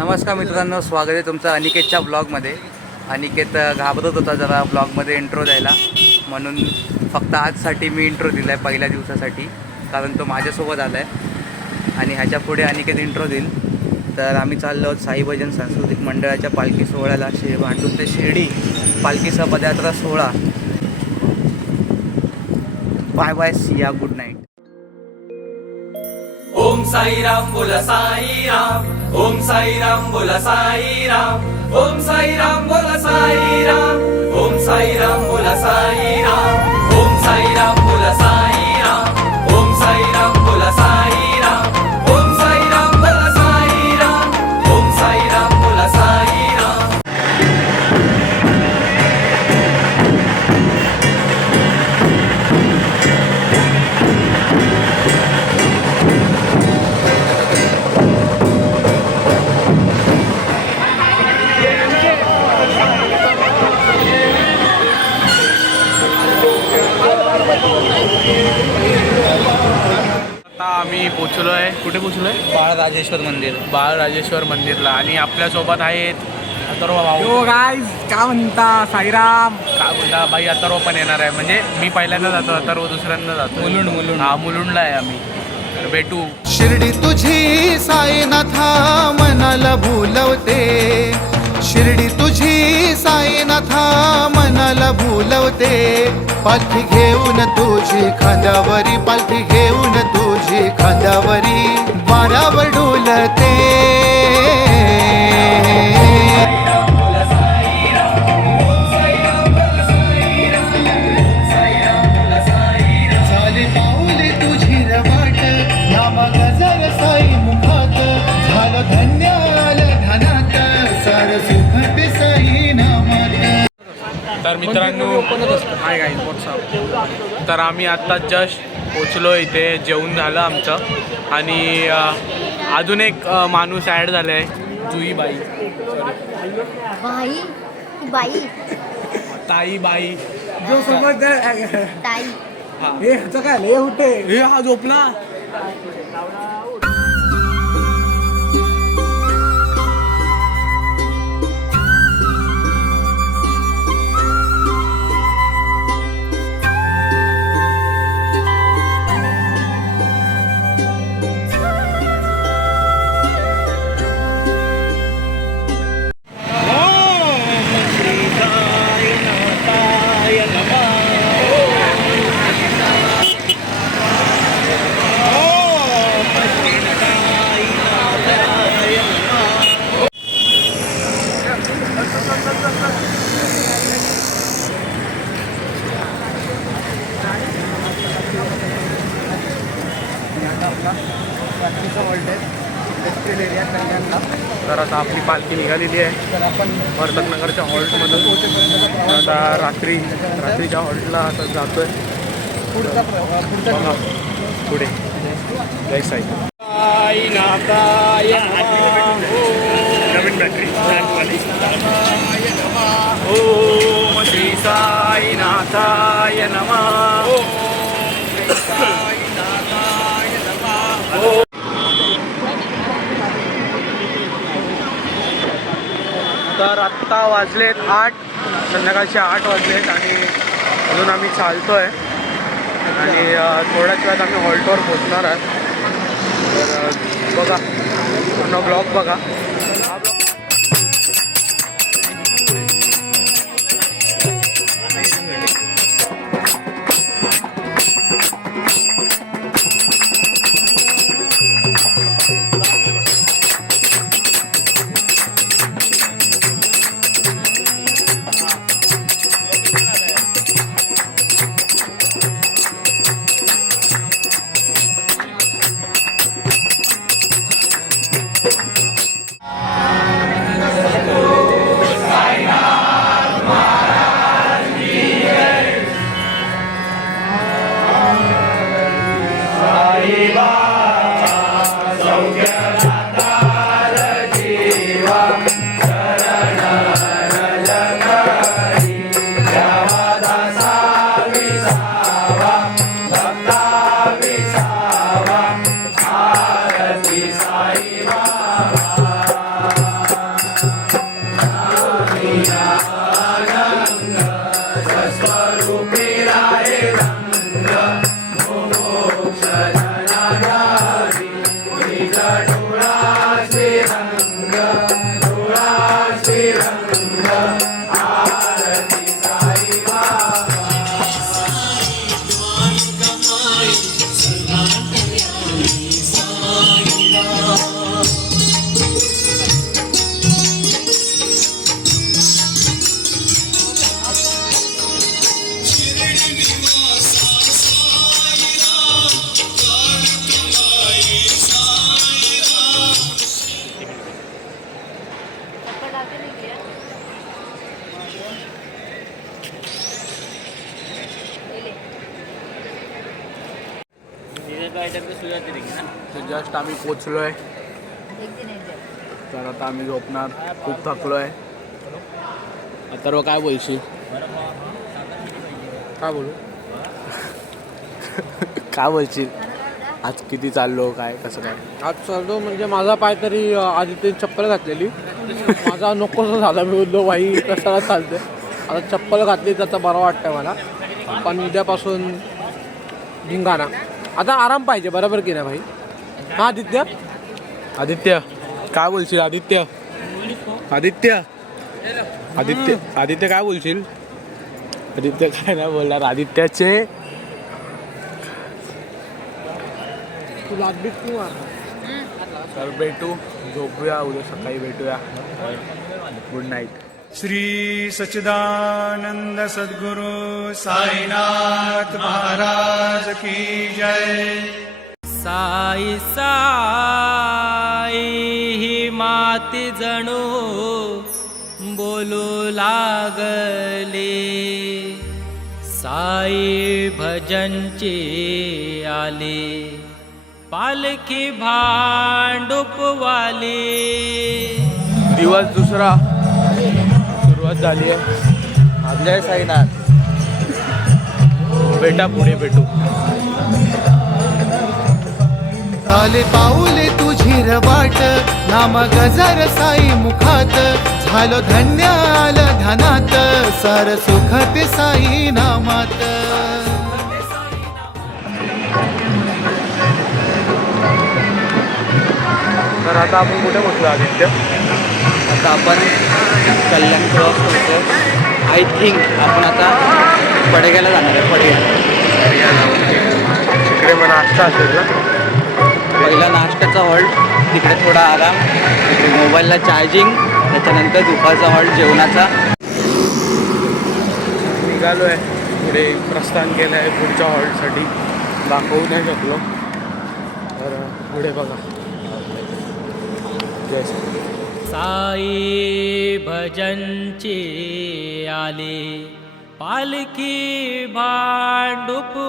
नमस्कार मित्रांनो, स्वागत आहे तुमचं अनिकेतच्या ब्लॉगमध्ये. अनिकेत घाबरत होता जरा ब्लॉगमध्ये इंट्रो द्यायला, म्हणून फक्त आजसाठी मी इंट्रो दिला आहे, पहिल्या दिवसासाठी, कारण तो माझ्यासोबत आला आहे आणि ह्याच्या पुढे अनिकेत इंट्रो देईल. तर आम्ही चाललो आहोत साई भजन सांस्कृतिक मंडळाच्या पालखी सोहळ्याला, भांडूप ते शिर्डी पालखीचा पदयात्रा सोहळा. Bye bye, Siya, good night. Om Sai Ram बोला साई राम, ओम साई राम बोला साई राम, ओम साई राम बोला साई राम, ओम साई राम बोला साई राम, ओम साई राम बोला साई राम, ओम साई राम बोला साई राम, ओम साई राम बोला साई राम, ओम साई राम बोला साई राम. आता आम्ही पोचलो आहे. कुठे पोचलो आहे? बाळराजेश्वर मंदिर. बाळराजेश्वर मंदिरला. आणि आपल्यासोबत आहेत अथर्व भाऊ. हो गाईज, काय म्हणता? साईराम. काय बोलता भाई? अथर्व पण येणार आहे. म्हणजे मी पहिल्यांदा जातो, अथर्व दुसऱ्यांदा जातो. मुलुंड. हा, मुलुंडला आहे आम्ही. तर भेटू. शिर्डी तुझी साईनाथा मनाला भुलवते, शिर्डी तुझी साईनाथा मनाला भुलवते. पालखी घेऊन तुझी खांद्यावरी, पालखी घेऊन तुझी खांद्यावरी, वाऱ्यावर डोलते. झाले पाऊले तुझी रवाट, नामा गजर साई मुखात, झालं धन्य आलं धनात, सार सुखट साई नामात. तर मित्रांनो, हाय गाईज, व्हॉट्सअप. तर आम्ही आत्ता जस्ट पोचलो इथे. जेवण झालं आमचं. आणि अजून एक माणूस ॲड झाला आहे, जुईबाई. बाई बाई ताई बाई. जो समज ताई. हे ह्याचं काय लय होते. हे हा झोपला. तर आता आपली पालखी निघालेली आहे. तर आपण वर्तकनगरच्या हॉल्टमधून आता रात्रीच्या हॉल्टला आता जातोय. पुढचा बघा पुढे जय साई. नवीन बॅटरी. ओम श्री साईनाथाय नमः. तर आत्ता वाजलेत 8, संध्याकाळचे 8 वाजलेत आणि अजून आम्ही चालतो आहे. आणि थोड्याच वेळात आम्ही हॉल्टवर पोचणार आहे. तर बघा, पूर्ण ब्लॉग बघा. जस्ट आम्ही पोचलोय तर आता आम्ही झोपणार. खूप थकलोय. आता काय बोलशील? काय बोलू? काय बोलशील? आज किती चाललो काय कसं काय? आज चाललो म्हणजे माझा पाय तरी आधी ते चप्पल घातलेली माझा नकोसा झाला. मी बोललो बाई कशाला चालते. आता चप्पल घातली तर बरं वाटतं मला. पण उद्यापासून धिंगाणा. आता आराम पाहिजे बरोबर की नाही भाई? हा आदित्य आदित्य काय बोलशील? आदित्य आदित्य आदित्य आदित्य काय बोलशील? आदित्य काय नाही बोलणार. आदित्याचे तर भेटू झोपूया उद्या सकाळी भेटूया. Good night. श्री सच्चिदानंद सद्गुरु साईनाथ महाराज की जय. साई साई ही माती जणू बोलू लागले. साई भजनचे आले पालखी भांडुपवाले. दिवस दुसरा सुरुवात झाली आहे. जय साईनाथ. भेटा पुढे भेटू. आले पाऊले तुझी रवाट नाम गजर साई मुखात झालो धन्य आलं ध्यानात सार सुख ते साई नामात. तर आता आपण कुठे पोचलो आदित्य? आता आपण कल्याण क्रॉस करतो. आय थिंक आपण आता पडग्याला जाणार आहे. पडग्याला तिकडे मला नाश्ता असेल ना. पहिला नाश्त्याचा हॉल्ट, तिकडे थोडा आराम, तिकडे मोबाईलला चार्जिंग, त्याच्यानंतर दुपारचा हॉल्ट जेवणाचा. निघालो आहे पुढे प्रस्थान केलं आहे पुढच्या हॉल्टसाठी. दाखवू नाही शकलो तर पुढे बघा. जय साई भजनचे आले पालखी भांडुपवाले.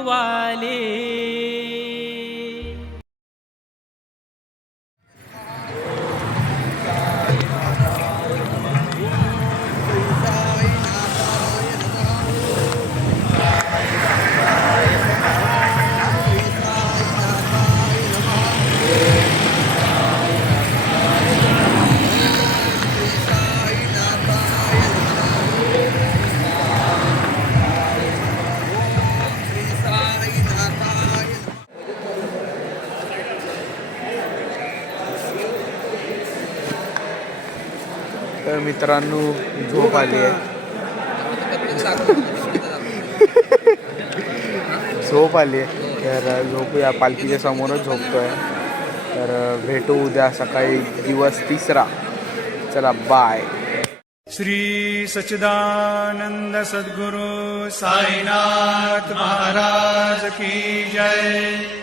तर मित्रांनो झोप आली आहे. झोप आली आहे तर झोपूया. पालखीच्या समोरच झोपतोय. तर भेटू उद्या सकाळी. दिवस तिसरा. चला बाय. श्री सच्चिदानंद सद्गुरु साईनाथ महाराज की जय.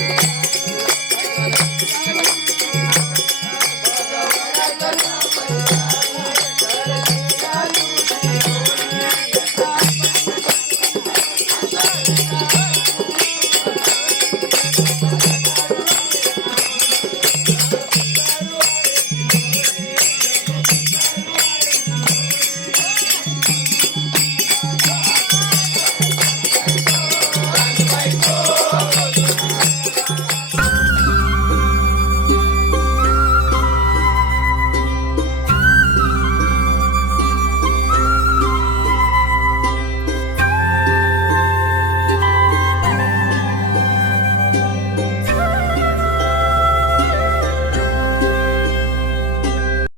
Yeah.